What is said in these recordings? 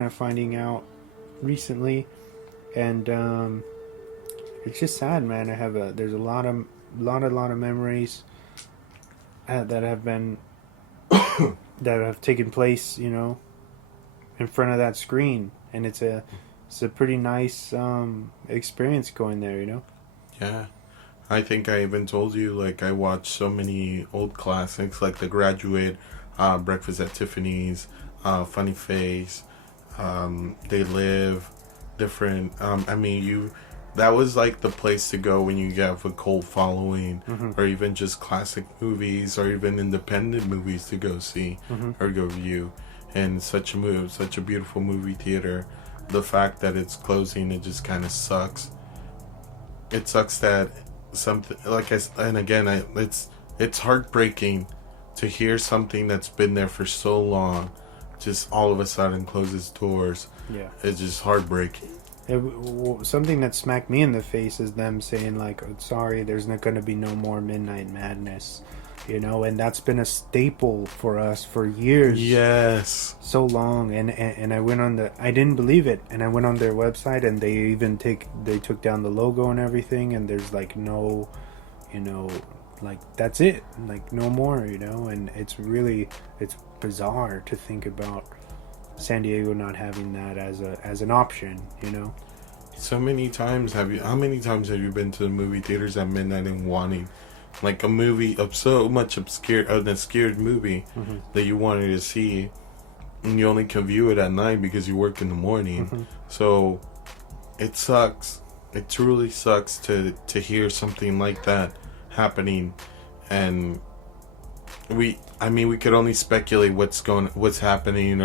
of finding out recently, and it's just sad, man. There's a lot of memories that have been that have taken place, in front of that screen, and it's a pretty nice experience going there. Yeah. I think I even told you, like, I watched so many old classics, like The Graduate, Breakfast at Tiffany's, Funny Face, They Live, different. That was like the place to go when you have a cult following, or even just classic movies, or even independent movies to go see or go view. And such a beautiful movie theater. The fact that it's closing, it just kind of sucks. It sucks that something it's heartbreaking to hear something that's been there for so long just all of a sudden close its doors. Yeah, it's just heartbreaking. Something that smacked me in the face is them saying, like, oh, sorry, there's not going to be no more Midnight Madness, and that's been a staple for us for years. Yes, so long. And I didn't believe it, and I went on their website, and they took down the logo and everything, and there's like no, like, that's it, like, no more, and it's bizarre to think about San Diego not having that as an option. How many times have you been to the movie theaters at midnight and wanting, like, a movie of so much an obscured movie that you wanted to see, and you only can view it at night because you work in the morning. So it sucks. It truly sucks to hear something like that happening, and we could only speculate what's happening,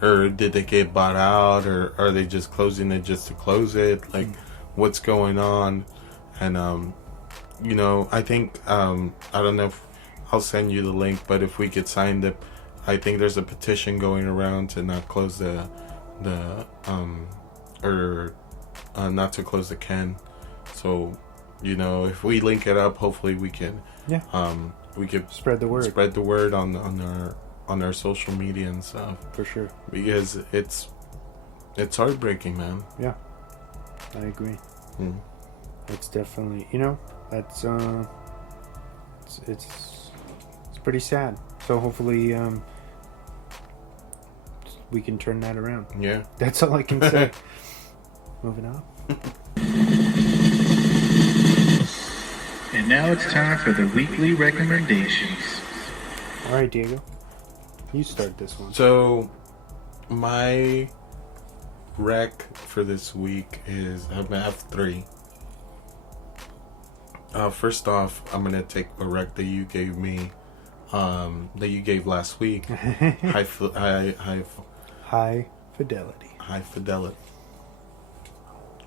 or did they get bought out, or are they just closing it just to close it? Like, what's going on? And I think I don't know if I'll send you the link, but if we could sign I think there's a petition going around to not close not to close the Ken. So, if we link it up, hopefully we can we could spread the word on our social media and stuff. For sure. Because it's heartbreaking, man. Yeah, I agree. It's definitely, that's it's pretty sad. So hopefully we can turn that around. Yeah. That's all I can say. Moving on. And now it's time for the weekly recommendations. All right, Diego. You start this one. So, my rec for this week is, I have 3. First off, I'm gonna take a rec that you gave me, that you gave last week. High Fidelity. High Fidelity.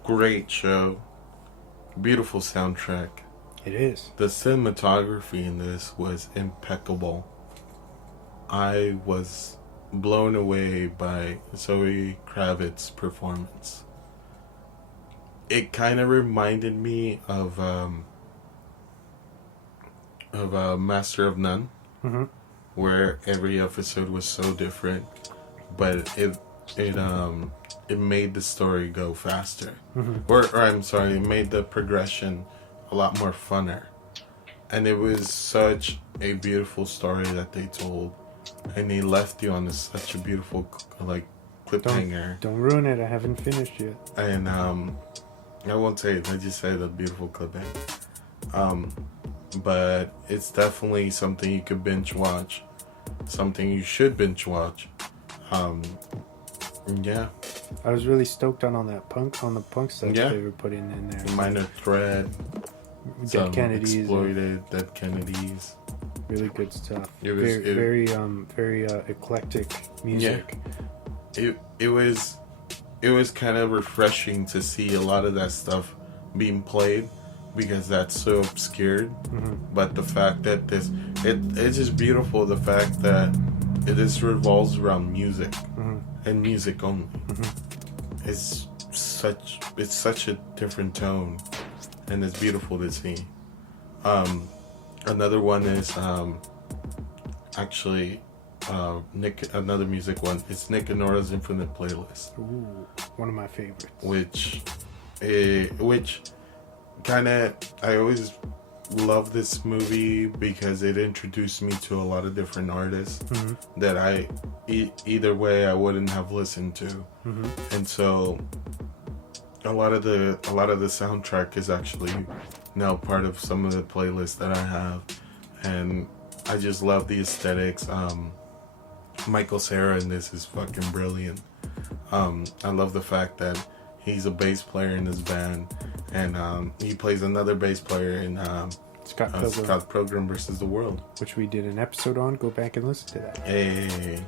Great show. Beautiful soundtrack. It is. The cinematography in this was impeccable. I was blown away by Zoe Kravitz's performance. It kind of reminded me of Master of None, where every episode was so different, but it made the story go faster, or I'm sorry, it made the progression a lot more funner, and it was such a beautiful story that they told. And they left you on such a beautiful, like, cliffhanger. Don't ruin it. I haven't finished yet. And I won't say it. I just say the beautiful cliffhanger. But it's definitely something you could binge watch. Something you should binge watch. Yeah. I was really stoked on the punk stuff they were putting in there. Minor Threat. Dead Kennedys. Exploited Dead Kennedys. Really good stuff. It was very eclectic music. Yeah. It was kind of refreshing to see a lot of that stuff being played, because that's so obscured. But the fact that it's just beautiful. The fact that this revolves around music and music only. It's such a different tone, and it's beautiful to see. Another one is actually another music one. It's Nick and Nora's Infinite Playlist. Ooh, one of my favorites. Which kind of, I always love this movie because it introduced me to a lot of different artists that I either way I wouldn't have listened to, and so a lot of the soundtrack is actually now part of some of the playlists that I have, and I just love the aesthetics. Michael Cera in this is fucking brilliant. I love the fact that he's a bass player in this band, and he plays another bass player in Scott Pilgrim versus the World, which we did an episode on. Go back and listen to that. Hey,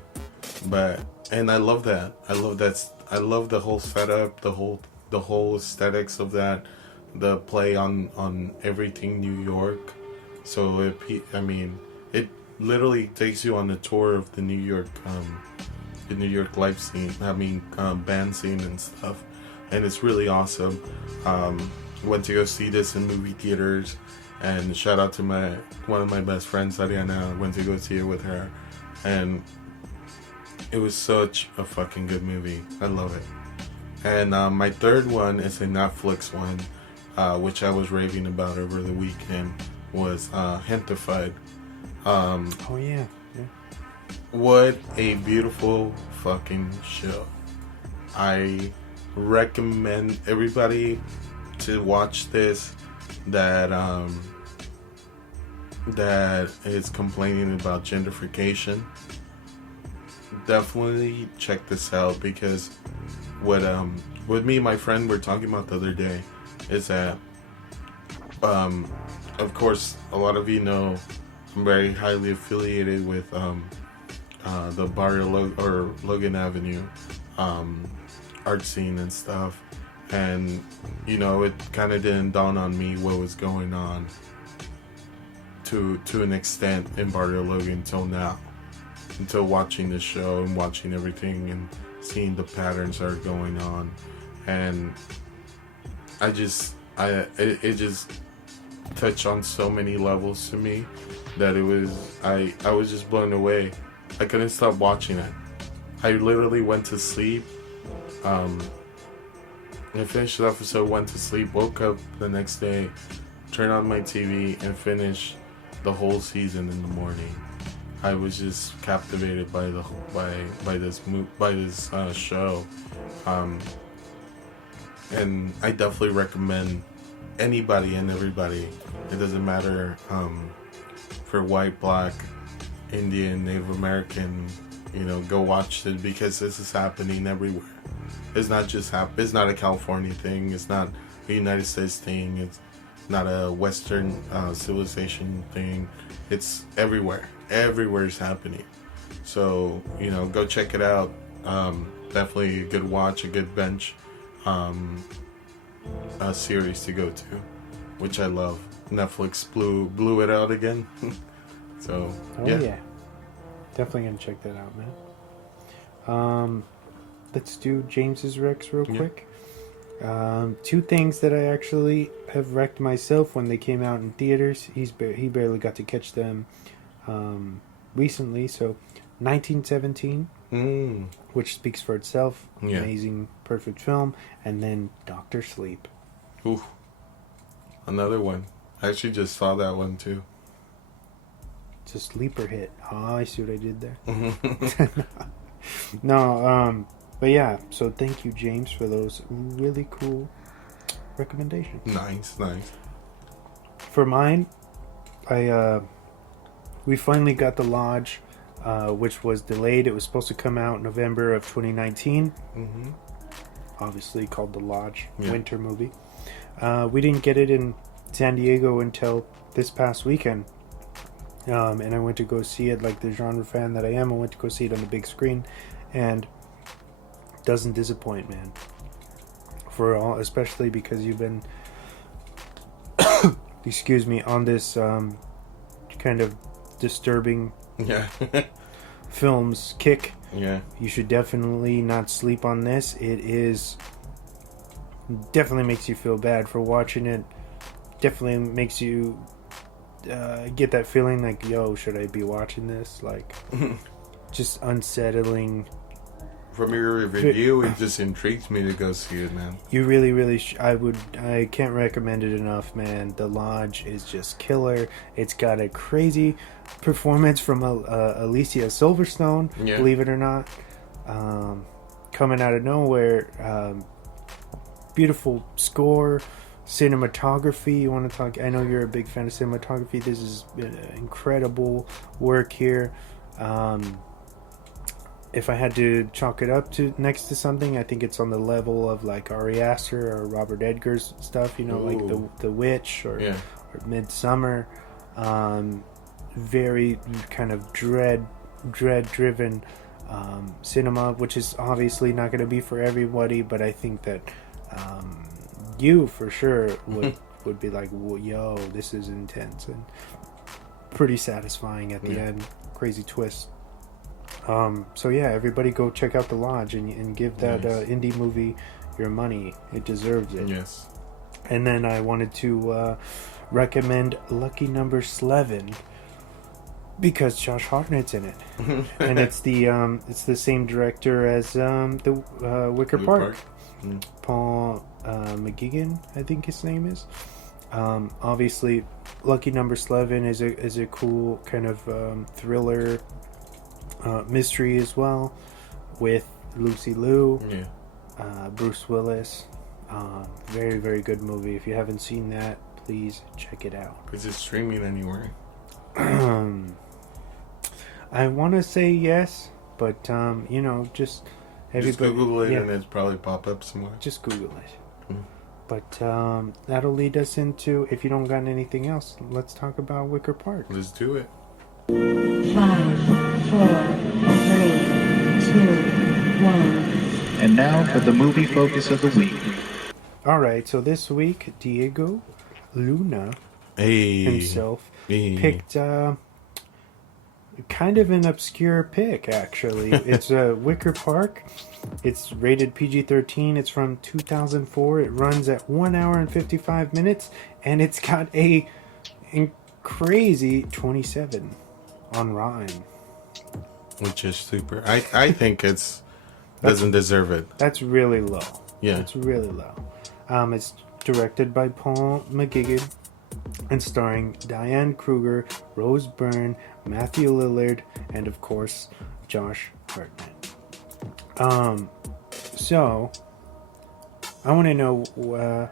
and I love that. I love the whole setup, the whole aesthetics of that, the play on everything New York. So it literally takes you on a tour of the New York life scene. Band scene and stuff, and it's really awesome. Went to go see this in movie theaters, and shout out to one of my best friends, Diane. Went to go see it with her, and it was such a fucking good movie. I love it. And my third one is a Netflix one, which I was raving about over the weekend, was Gentefied. Oh yeah. What a beautiful fucking show. I recommend everybody to watch this that is complaining about gentrification. Definitely check this out, because what me and my friend were talking about the other day is that of course a lot of you know I'm very highly affiliated with the Barrio Logan Avenue art scene and stuff, and it kind of didn't dawn on me what was going on to an extent in Barrio Logan until watching this show and watching everything and seeing the patterns that are going on, and it just touched on so many levels to me that I was just blown away. I couldn't stop watching it. I literally went to sleep. I finished the episode, went to sleep, woke up the next day, turned on my TV, and finished the whole season in the morning. I was just captivated by this show, and I definitely recommend anybody and everybody. It doesn't matter for white, black, Indian, Native American. Go watch it, because this is happening everywhere. It's not it's not a California thing. It's not a United States thing. It's not a Western civilization thing. It's everywhere. Everywhere is happening. So go check it out. Definitely a good watch, a good bench series to go to, which I love. Netflix blew it out again. So yeah, definitely gonna check that out, man. Let's do James's Recs real quick. Two things that I actually have wrecked myself when they came out in theaters. He barely got to catch them recently. So 1917, which speaks for itself. Yeah. Amazing, perfect film. And then Dr. Sleep. Ooh, another one. I actually just saw that one too. It's a sleeper hit. Oh, I see what I did there. No, but yeah, so thank you, James, for those really cool recommendations. Nice. For mine, we finally got The Lodge, which was delayed. It was supposed to come out November of 2019. Obviously called The Lodge, winter movie. We didn't get it in San Diego until this past weekend. And I went to go see it, like the genre fan that I am. I went to go see it on the big screen, and doesn't disappoint, man. Especially because you've been, excuse me, on this kind of disturbing films kick. Yeah, you should definitely not sleep on this. It definitely makes you feel bad for watching it. Definitely makes you get that feeling like, yo, should I be watching this? Like, just unsettling. From your review, it just intrigues me to go see it, man. You really I can't recommend it enough, man. The Lodge is just killer. It's got a crazy performance from Alicia Silverstone, Yeah. believe it or not, coming out of nowhere. Beautiful score, cinematography. You want to talk? I know you're a big fan of cinematography. This is incredible work here. If I had to chalk it up to next to something, I think it's on the level of like Ari Aster or Robert Edgar's stuff. You know, Ooh. like the Witch or Midsummer. Very kind of dread-driven cinema, which is obviously not going to be for everybody, but I think that you for sure would be like, yo, this is intense and pretty satisfying at the end. Crazy twist. So yeah, everybody go check out The Lodge and give that indie movie your money. It deserves it. Yes. And then I wanted to recommend Lucky Number 11 because Josh Hartnett's in it, and it's the same director as the Wicker Park. Paul McGuigan, I think his name is. Obviously, Lucky Number 11 is a cool kind of thriller. Mystery as well, with Lucy Liu, Bruce Willis. Very, very good movie. If you haven't seen that, please check it out. Is it streaming anywhere? I want to say yes, but you know, just everybody. Just Google it and it's probably pop up somewhere. Just Google it. But that'll lead us into, if you don't got anything else, let's talk about Wicker Park. Let's do it. 5, 4, 3, 2, 1. And now for the movie focus of the week. Alright, so this week, Diego Luna Hey. himself Hey. picked kind of an obscure pick, actually. It's Wicker Park. It's rated PG-13. It's from 2004. It runs at 1 hour and 55 minutes, and it's got a crazy 27 on Rotten. Which is super. I think it's doesn't deserve it. That's really low. Yeah. It's really low. It's directed by Paul McGuigan and starring Diane Kruger, Rose Byrne, Matthew Lillard, and of course Josh Hartnett. So I want to know,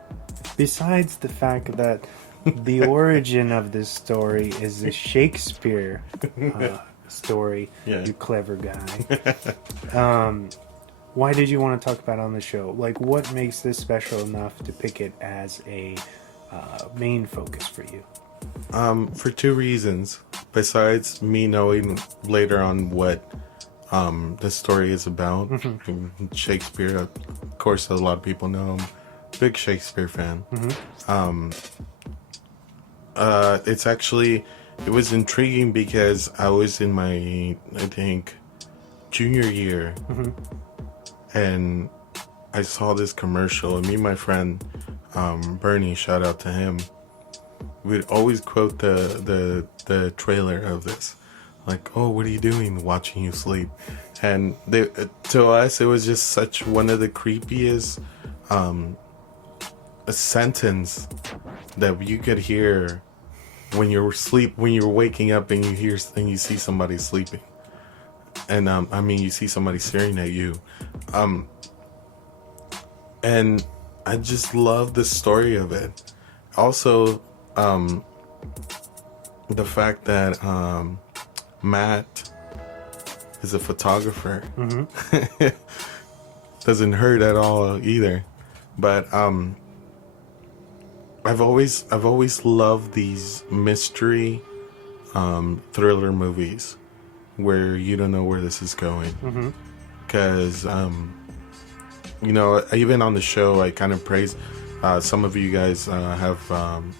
besides the fact that the origin of this story is a Shakespeare story, you clever guy. Why did you want to talk about it on the show? Like, what makes this special enough to pick it as a main focus for you? For two reasons. Besides me knowing later on what the story is about. Shakespeare, of course, a lot of people know him. Big Shakespeare fan. It's actually, it was intriguing because I was in my, I think, junior year, and I saw this commercial, and me and my friend Bernie, shout out to him, we'd always quote the trailer of this, like, oh, what are you doing? Watching you sleep. And to us, it was just such one of the creepiest a sentence that you could hear when you're waking up and you see somebody sleeping. And you see somebody staring at you. And I just love the story of it. Also, the fact that Matt is a photographer doesn't hurt at all either. But I've always loved these mystery thriller movies where you don't know where this is going. Because even on the show, I kind of praise some of you guys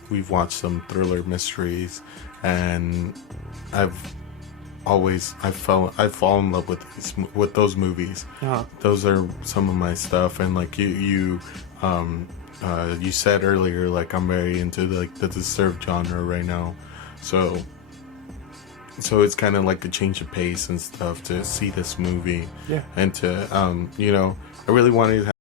we've watched some thriller mysteries, and I've fallen in love with those movies. Those are some of my stuff. And like you said earlier, like I'm very into like the disturbed genre right now. So so it's kind of like a change of pace and stuff to see this movie. Yeah. And to, I really wanted to